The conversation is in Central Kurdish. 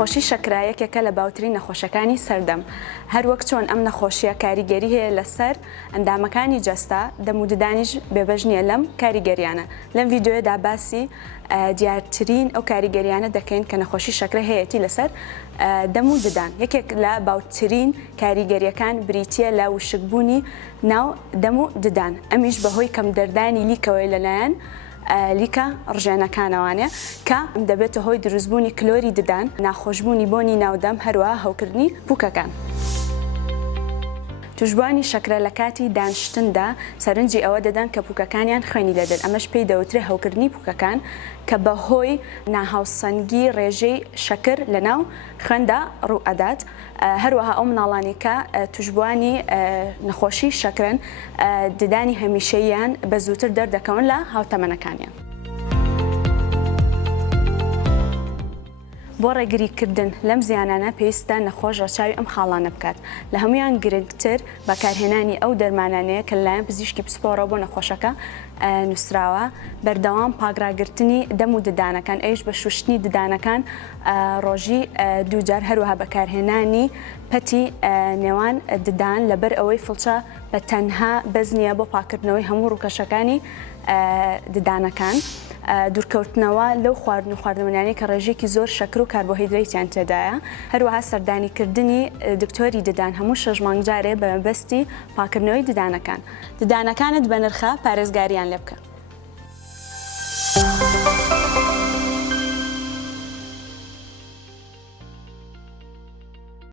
نەخۆشی شەکرایەکێکە لە باوترین نەخۆشەکانی سەردەم. هەر وەک چۆن ئەم نەخۆشیە کاریگەری هەیە لەسەر ئەندامەکانی جەستا، دەم و ددانیش بێبەش نییە لەم کاریگەریانە. لەم ڤیددیۆدا باسی دیارترین ئەو کاریگەریانە دەکەین کە نەخۆشی شەکرە هەیەی لەسەر دەم و ددان. یەکێک لە باوترین کاریگەریەکان بریتیە لە وشکبوونی ناو دەم و ددان. ئەمیش بەهۆی کەم دەردانی لیکەوەی لەلایەن لیکە ڕژێنەکانەوانێ کە دەبێتە هۆی دروستبوونی کلۆری ددان، ناخۆشبوونی بۆنی ناودەم، هەروەها هەوکردنی پووکەکان. توشبوانی شەکرە لە کاتی دانشتندا سەرنجی ئەوە دەدەن کە پووکەکانیان خوێنی لەدەن. ئەمەش پێی دەوترێت هەوکردنی پووکەکان کە بەهۆی ناهاوسەنگی ڕێژەی شەکر لە ناو خوێندا ڕوو ئەدات. هەروەها ئەو مناڵانی کە توشبوانی نەخۆشی شەکرن ددانی هەمیشەییان بە زووتر دەردەکەون لە هاوتەمەنەکانیان. بۆ ڕێگریکردن لەم زیانانە پێویستە نەخۆش ڕەچاوی ئەم خاڵانە بکات. لە هەمویان گرنگتر بەکارهێنانی ئەو دەرمانانەیە کە لەلایەن پزیشکی پسپۆڕە بۆ نەخۆشەکە نووسراوە، بەردەوام پاگراگرتنی دەم و ددانەکان، ئەویش بە شوشتنی ددانەکان ڕۆژی دووجار، هەروەها بەکارهێنانی پەتی نێوان ددان لەبەر ئەوەی فڵچە بە تەنها بەز نییە بۆ پاکردنەوەی هەموو ڕووکەشەکانی ددانەکان، دوورکەوتنەوە لەو خواردن و خواردنەوەیانەی کە ڕێژێکی زۆر شەکر و کاربۆهیدرەیتیان تێدایە، هەروەها سەردانیکردنی دکتۆری ددان هەموو 6 مانگ جارێ بە مەبەستی پاکردنەوەی ددانەکان. ددانەکانت بە نرخە پارێزگاریان لێ بکە.